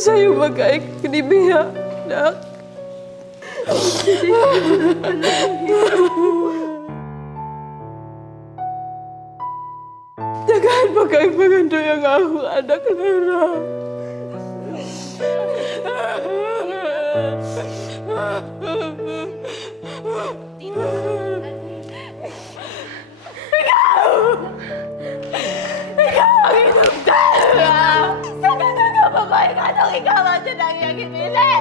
Sa'yo magkaik kinibiya, nak. Daghan pa kayo magandoy ang akong anak, Lara. Ikaw ang inugdan! Sa ganang babae ka nung ikaw ang dyan iyang ipili!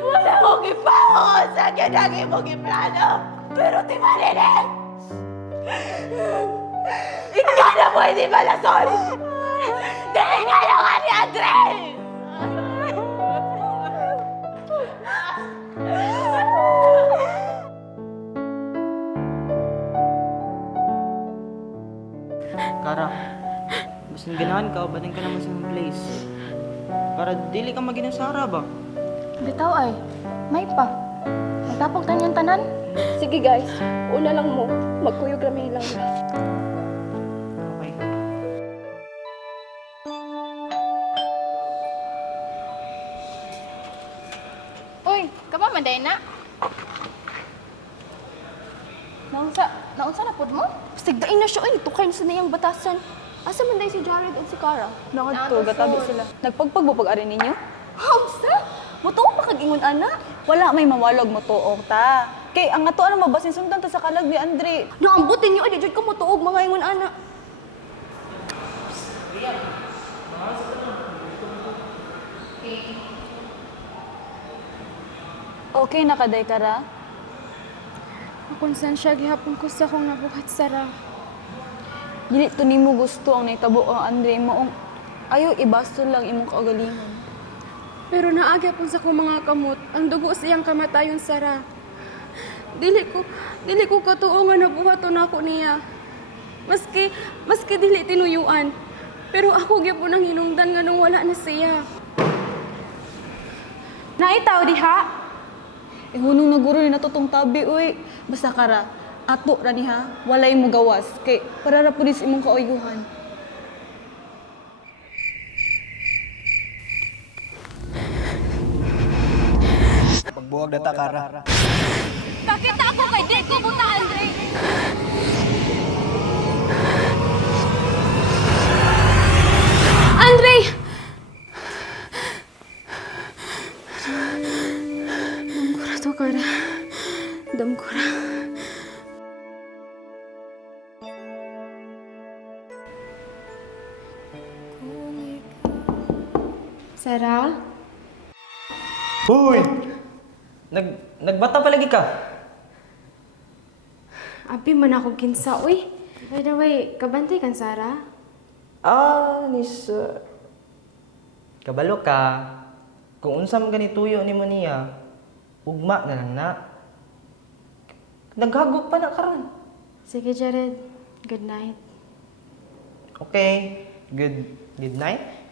Wala kong ipaon sa ganang imong iplano! Pero di malinin! Ikaw na mo hindi malason! Dahil nga lang nga ni Andre! Kara, mas ganahan ka, batin ka naman sa place. Para dili ka maginasara ba? Bitaw ay, may pa. Matapog tanyang tanan. Sige guys, una lang mo. Magkuyog rami lang. Okay. Uy, kama manday na. Naunsa na pud mo? Sigdain na siya, ay, tukay na sa niyang batasan. Asa man day si Jared o si Cara? Nakadto, gatabi sila. Nagpagpag ari ninyo? Hamsa? Mutuo pa kag-ingon, ana? Wala may mawalog mo tuong ta. Kay ang ato ano mabasin sundan ta sa kalag ni Andre. Naambutin niyo, ay, di ko mutuog mga ingon, ana. Okay na kaday kara? Konsensya gihapon ko sa akong nabuhat Sara. Dili to nimo gusto ang naitabo ang Andre mo ayaw ibasol lang imong kaugalingon. Pero naagya po sa akong mga kamot ang dugo sa iyang kamatayon Sara. Dili ko katuo nga nabuhaton ako niya. Maski dili tinuyuan. Pero ako gyapon ang hinungdan nga nung wala na siya. Naitaw diha? Hunong naguro ni natutong tabi uy. Basta kara, ato ra niha, walay mo gawas kay para ra pulis imong kauyuhan. Pagbuwag data, Kara. Kakita ako kay di ko buta, Andre. Andre! Damkura to, Kara. Damkura. Sara? Hoy! Nagbata palagi ka? Abi man ako kinsa, uy. By the way, kabantay kan Sara? Sir. Kabalo ka. Kung unsam ganituyo ni mo niya, ugma na lang na. Naghagok pa na karon. Sige, Jared. Good night. Okay. Good night.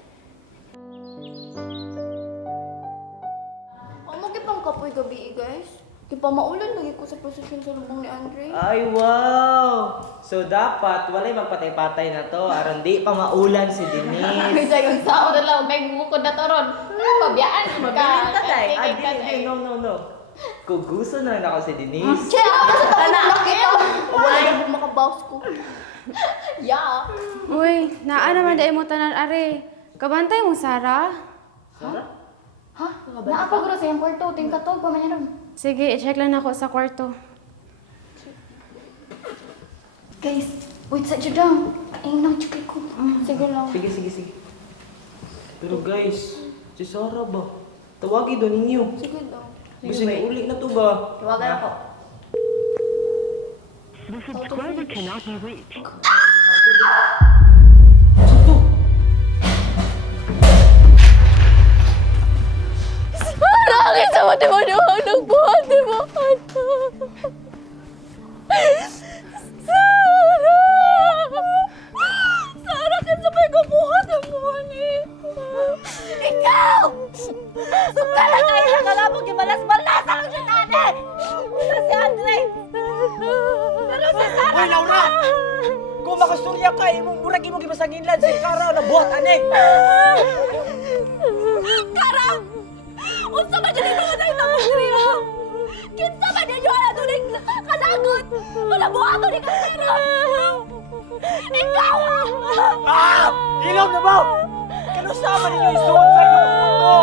Amo gipang kapoy gabi, guys. Di pa maulan lagi ko sa posisyon sa lubong ni Andre. Ay, wow! So, dapat, walay magpatay-patay na to. Aron di pa maulan si Denise. Sa yung sao na lang, may bukod na to ron. Pabiyaan ka. Mabilin ka, tay. No. Kung gusto na ako si Denise. Che, ako na sa taon na kita. Wala yung makabawas ko. Yeah. Uy, naa naman dahil mo tanan, are. Kabantay mo, Sara? Sarah? Ha? Naapagro sa yung kwarto. Tingka to, pamanyan ron. Sige, i-check lang ako sa kwarto. Guys, wait sa dyan daw. Kain na, chukay ko. Sige lang. Sige. Pero guys, si Sarah ba? Tawagi doon ninyo. Sige lang. Gusto niya uli na to ba? Tawagan ako. The subscriber cannot be reached. Bakit sa mati-matiwag ng buhat, di ba? Sarah, kinsa may kabuhat ng buhat ni? Ikaw! Sukta lang kayo na kalabog yung balas-balas! Ano siya natin? Wala si Andre! Pero si Sarah! Hoy, Laura! Kung makasturya ka, imong murag imong gibasanginlan si Kara na buhat, ane! buhato ni Kasero! Ikaw! Ilog na ba? Kanusama ninyo isuot sa inyong mundo.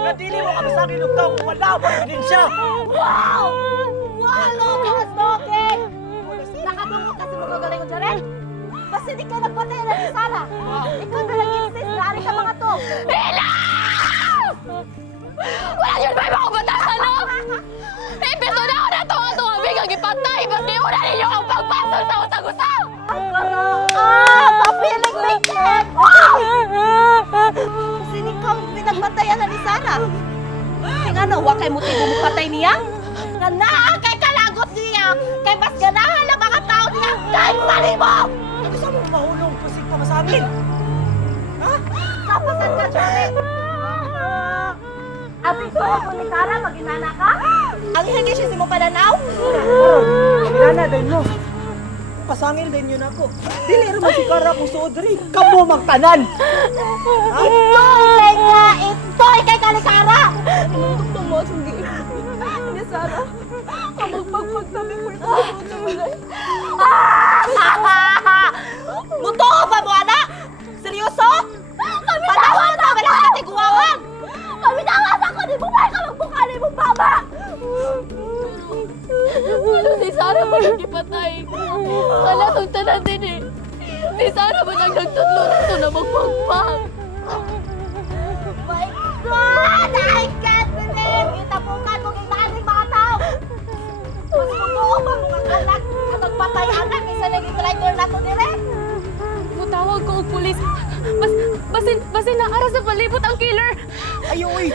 Natili mo kami sa akin kung wala pa ebidensya. Wow! Walo ka, Smoking! Nakatungkot kasi mo gagaling ko dyan eh. Basta di ka nagpatay na ni Sara. Ikaw na nag-insist na ari ka mga to. Wala yun ba yung mga batasan, no? Episo na ako na ito ang tumabig ang ipatay. Basta una ninyo ang pagpasok sa utang-utang. Papiling wicked! Kasi ikaw pinagpatayan na ni Sara. Kaya nga no, wakay motibo mo patay niya? Nga naa kay kalagot niya, kay mas ganahan na mga tao niya, kay palimo! Gusto mo mahulong pusik pa sa amin? Kapasan ka, Jared! Ate ko, kung ni Sara, mag-inana ka? Ang hindi siya si mo pananaw? Nana, din mo. Pasangil din yun ako. Dili rin mo si Kara kung suod rin. Kamo magtanan. Itoy nga! Itoy kay Kalikara! Ito mo, sige. Ni Sarah, ang magpagpagtabi ko ito. Mutuo ba mo, anak? Seryoso? Panahon na, wala ka natiguawan! Kami nawas ako, di bukay ka magbuka ni mong baba! Ano si Sarah ba nagkipatay? Wala itong tanan din eh. Si Sarah ba nagtutlo nito na magpagpag? My God! I can't believe! Itapukan mo kay maling mga tao! Mas mutuo ba mga anak at nagpatay anak isa naging driver na to dire? Mutawag ko og pulis. Basin na ara sa palibot ang killer. Ayaw eh.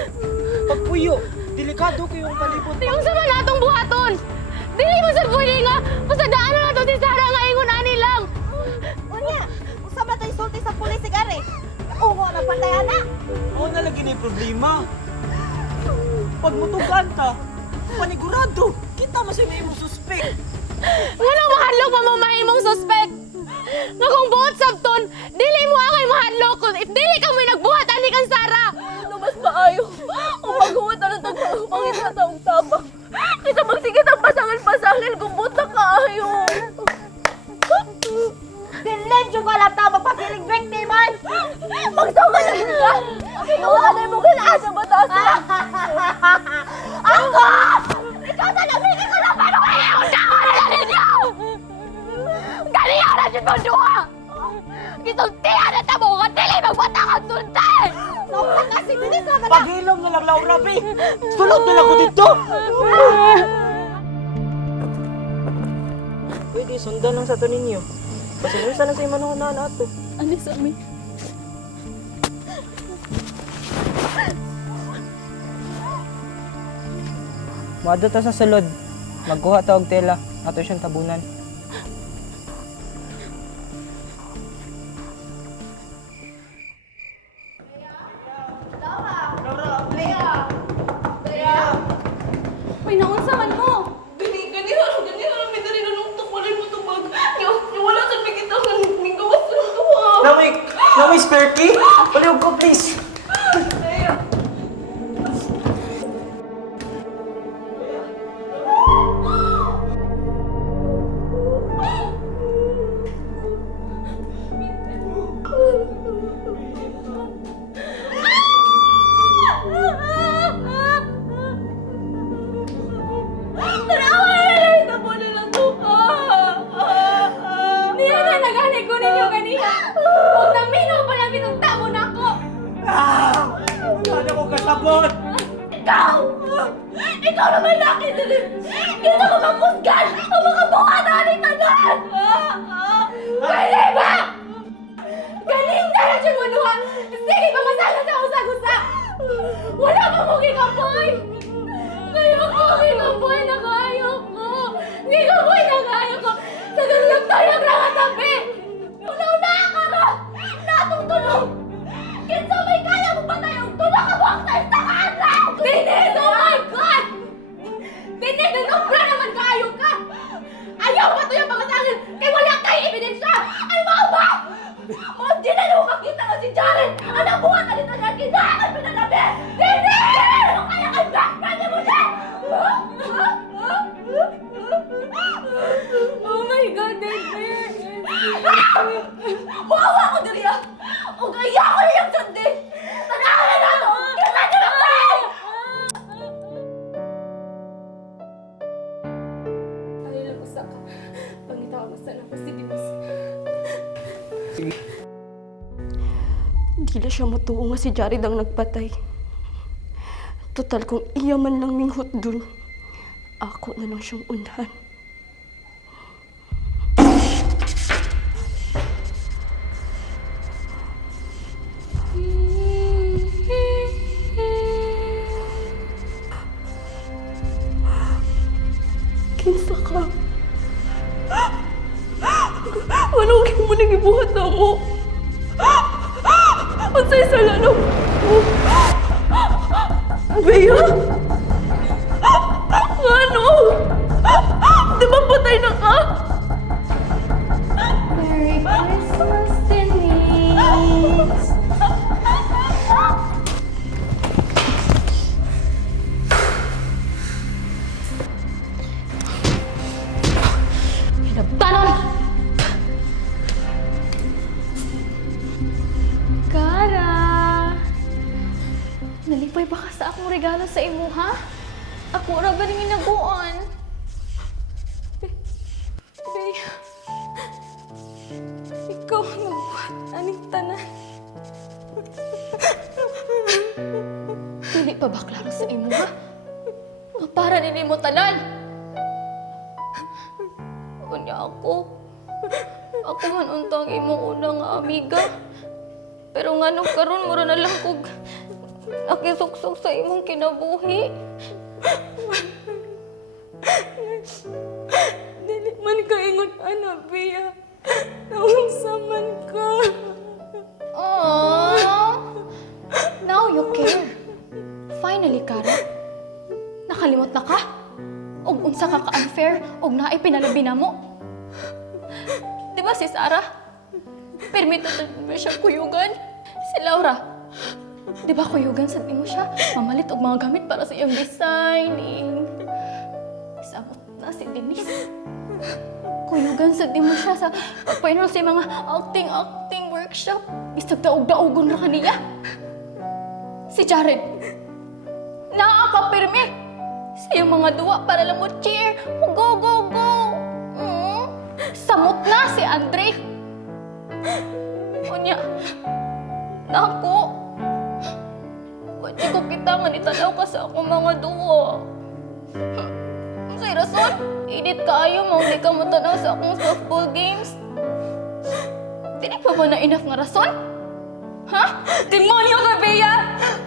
Pagpuyo. Delikado ko yung palibot. Yung sama natong buhaton. Dili mo sa pwede nga. Pasadaan na nato si Sarah nga ingon ani lang. Unya, usa ba tayo sulti sa pulis sigari? Ungo na patay anak! Oo na lagi na yung problema. Pag mutugan ta, panigurado. Kita mo si may mo suspect. Walang mahadlok pa mo mahimong suspect. Nga kung buot sabton, dili mo akay mahadlok kung if dili ka may nagbuhat ani kang Sarah. Ano mas maayo? Kung maghuwat na lang pangit sa taong tabang. Kita magsigit ang pasangil-pasangil kung buta kaayo. Bilin yung walang tao magpapiling victim ay! Magtama na ka! Kinuha na mo galaan sa batasan! Ako! Ikaw na lamigin ko lang paano kaya Ang tama na lang ninyo! Ganiyan na dyan mong duha! Gisultihan na tamo nga dili magbatang ang tunte! Naman kasi bilis na ka na! Paghilom na lang Laura P. Sulot na lang ko dito. Pwede, sundan lang sa to ninyo. Pasinusa na sa imanuhan na ato. Ani sa amin? Maadto ta sa sulod. Magkuha ta og tela. Ato siyang tabunan. Uy, naunsa man mo? Ganihan, may dali na nung tukulay mo tubag. Wala sa pigitangan, may gawas na tuwa. Naway spare key? Paliwag ko please. Niya na nagani ko ninyo kaniya. Huwag na minaw pa lang pinunta mo na ako. Wala ko kasabot. Ikaw! Ikaw naman laki din! Kita ko makusgan ang mga buka na ni tanan! Galing ba? Galing na na dyan mo nuha! Sige pa masala sa usag-usa! Wala pa mo kikapoy! Kayo ko kikapoy na kayo ko! Kikapoy na kayo ko! Sa ganyan tayo ang rakatabi! Una-una ka na! Natong tulong! Kinsa may kaya mo ba tayo? Tulong ka buwak sa isang araw! Dennis! Oh my God! Dennis, nanubra naman kayo ka! Ayaw pa ito yung pangasangin kay wala kayo ebidensya! Ay mga ba? Huwag din na mo makita ko si Jaren! Anak buwan na dito na kinakan pinalabi! Dennis! Ano kaya kay background niya mo siya? Mama, Dili siya matuo nga si Jared ang nagpatay. Total kung iya man lang minghot dun, ako na lang siyang unhan. Kinsa ka? Anong kaya mo nang ibuhat na mo? Unsay sa lalong mo? Bea? Ano? Di ba patay na ka? Merry Christmas, Denise! Hinabtanon! Kara! Nalipay ba ka sa akong regalo sa imo, ha? Ako ra ba rin ginabuan? Bea, ikaw ang nagbuhat aning tanan. Dili pa ba klaro sa imo, ha? Nga para nini mo tanan! Unya ako. Ako man untang imong una nga amiga. Pero nga nung karon mura na lang kog nakisuksok sa imong kinabuhi. Dili man ka ingon ana, Bea. Naunsa man ka. Aww! Now you care. Finally, Kara. Nakalimot na ka? Og unsa ka ka-unfair og naay pinalabi na mo? Di ba si Sarah? Permito mo siya kuyugan? Si Laura? Di ba kuyugan sa mo siya? Mamalit og mga gamit para sa iyong designing. Samot na si Denise. Kuyugan sa mo siya sa pagpainol sa mga acting workshop. Bisag daog-daogon na kaniya. Si Jared. Naakapirme sa iyong mga duwa para lang mo cheer. Go, go, go! Samot na si Andre. Unya, nako. Wadi ko kita nga nitanaw ka sa akong mga duwa. Say rason, init kaayo mo hindi ka matanaw sa akong softball games. Dili pa ba na enough nga rason? Ha? Demonyo ka, Bea!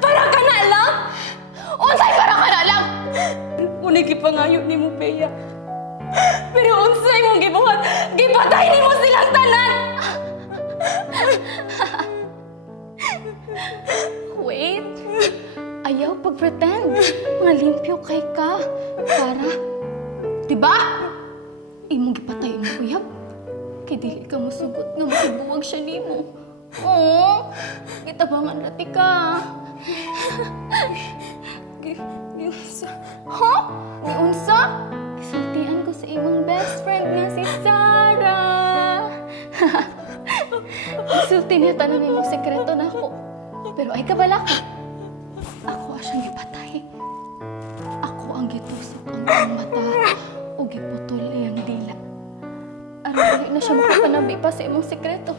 Para ka na lang! Unsay para ka na lang? Unay gipangayo ni mo, Bea. Pero unsay mong gibuhat, gipatay ni mo silang tanan! Wait. Ayaw pag-pretend. Mga limpyo kay ka. Para. Diba? Imong gipatay mo, uyab. Kay dili ka masugot nga masibuwag siya nimo. Oo. Gitabangan rati ka. Giunsa. Ha? Giunsa? Gisultian ko sa imong best friend nga si Sarah. Gisulti niya tanan imong sekreto na ako. Pero ay kabala ka. Ako siyang gipatay. Ako ang gitusok ang iyong mata o giputol iyang dila. Ano dili na siya makapanabi pa sa imong sekreto.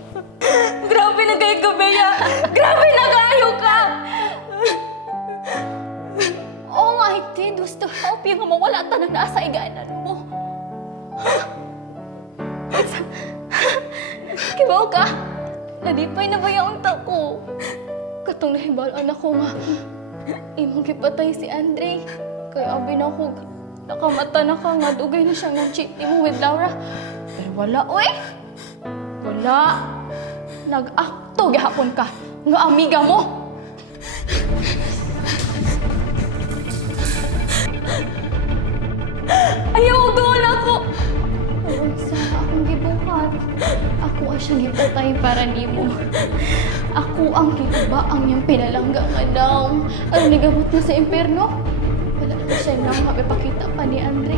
Grabe na kayo ka, Bea! Grabe na kayo ka! All I did was to help you nga mawala tanan na sa iganan mo. Kibaw ka? Nadipay na ba yung unta ko? Katong nahibalaan ako nga imong gipatay si Andre. Kaya abi na ako nakamata na ka nga dugay na siya nga cheat mo with Laura. Pero wala, oy! Wala. Nag-akto gihapon ka nga amiga mo. Ayaw, gawin ako! Unsa akong gibuhat. Ako ang siyang gipatay para nimo. Ako ang gituba ang iyang pinalangga nga daw. Ano nigamot na sa impyerno? Wala na siya nang mapipakita pa ni Andre.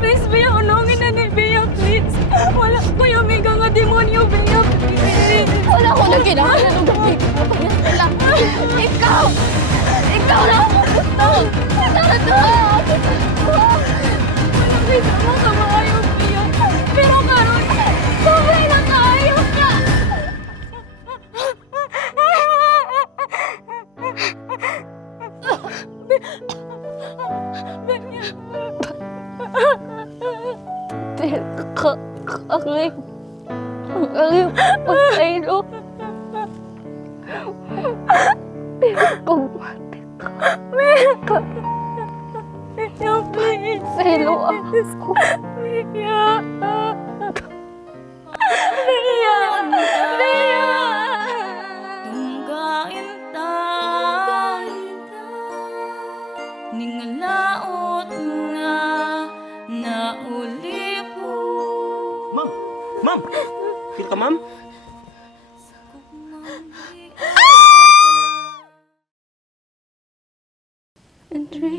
Please, Bea, unongin na ni Bea, please. Wala ko yung mega nga demonyo, Bea, please. Wala ko na kinakalan ng gamit. Wala. Ikaw! Ikaw na ako gusto! Tara to! Walang kita mo ka maayos, Bea. Pero karon, sabay na kaayos ka. Ang aling pagkaylo. Pero kung mati ka, Bea, please. saylo ako. Bea. Bea. Bea. Tunggain ta. Ningalaot nga nauli po. Ma'am! Ma'am! Feel ka, ma'am? Andre.